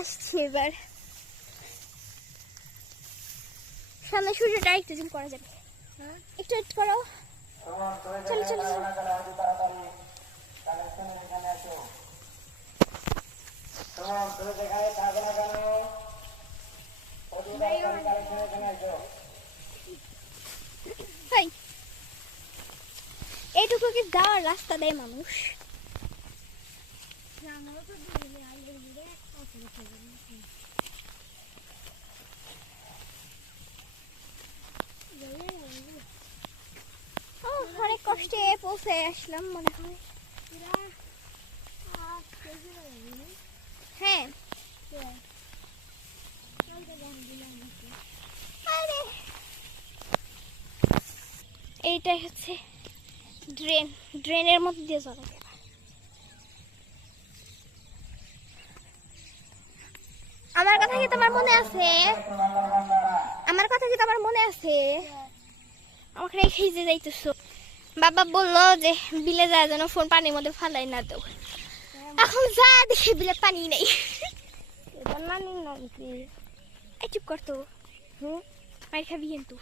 আসছে এবার। সামনে সূর্যটা একটু জুম করা যাবে, একটু একটু করো। চলো চলো এইটুকু কি যাওয়ার রাস্তা দেয় মানুষ? অনেক কষ্টে পৌঁছে আসলাম মনে হয়। হ্যাঁ এইটাই হচ্ছে ড্রেন, ড্রেনের মধ্যে দিয়ে চলা যাবে। আমার কথা কি তোমার মনে আছে? আমার কথা কি তোমার মনে আছে? আমাকে রেখেই যে যাইতেছো। বাবা বললো যে বিলে যায় যেন ফোন পানির মধ্যে ফালাই না দাও। এখন যা দেখে বিলে পানি নেই। এই চুপ করতো, মার খাবি কিন্তু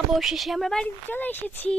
অবশেষে আমরা বাড়িতে চলে এসেছি।